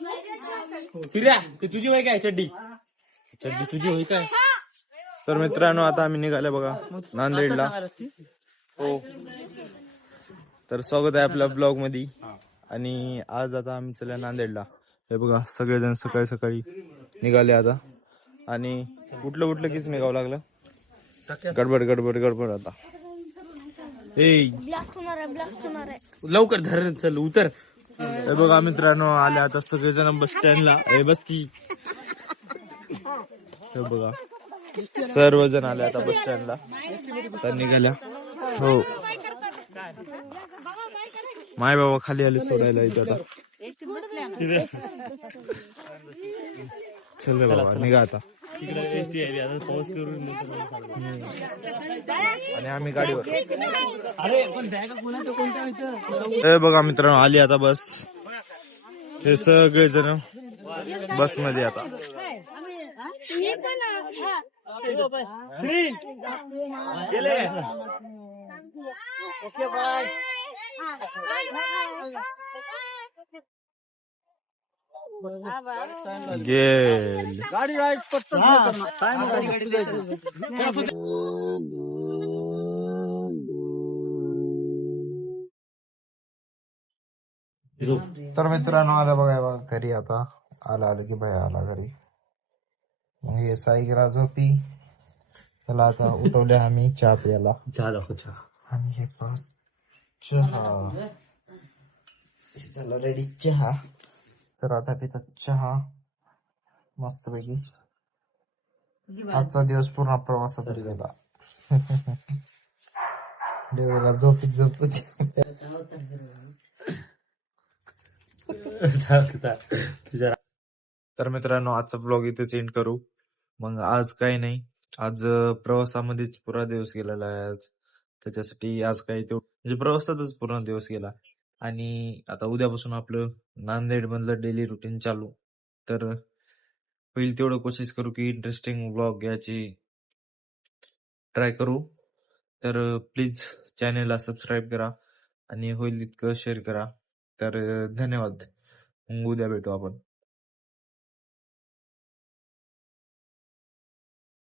सूर्या ते तुझी होय काय चड्डी चड्डी तुझी होय काय? तर मित्रांनो आता आम्ही निघाले बघा नांदेडला. हो तर स्वागत आहे आपल्या ब्लॉग मध्ये. आणि आज आता आम्ही चला नांदेडला. हे बघा सगळेजण सकाळी सकाळी निघाले आता. आणि कुठलं कुठलं किस निघावं लागलं. गडबड गडबड गडबड आता. लवकर धर चल उतर. हे बघा मित्रांनो आले आता सगळेजण बस स्टँडला. हे बस की हे बघा सर्वजण आले आता बस स्टँडला. तर निघाल्या. हो माय बाबा खाली आले सोडायला इथं आता. चल रे बाबा निघा आता. आणि आम्ही गाडीवर. हे बघा मित्रांनो आली आता बस. हे सगळे जण बस मध्ये आता. Okay bye. गेल गाडी राईड फक्त तर मित्रांनो आला बघा घरी आता. आलं की भया आला घरी. मग हे साई गेला झोपी. त्याला आता उठवले आम्ही चहा प्यायला. चहा दाखव चहा. आणि हे पहा चहा झाला रेडी चहा. तर आता पितात चहा मस्त पैकी. आजचा दिवस पूर्ण प्रवासात गेला. देवाला झोपीत झोपत. तर मित्रांनो आजचा ब्लॉग इथेच एंड करू. मग आज काही नाही. आज प्रवासामध्येच पुरा दिवस गेलेला आहे आज. त्याच्यासाठी आज काही म्हणजे प्रवासातच पूर्ण दिवस गेला. आणि आता उद्यापासून आपलं नांदेड मधलं डेली रुटीन चालू. तर होईल तेवढं कोशिश करू की इंटरेस्टिंग ब्लॉग घ्यायची ट्राय करू. तर प्लीज चॅनेलला सबस्क्राईब करा आणि होईल तितकं शेअर करा. तर धन्यवाद. उद्या भेटू आपण.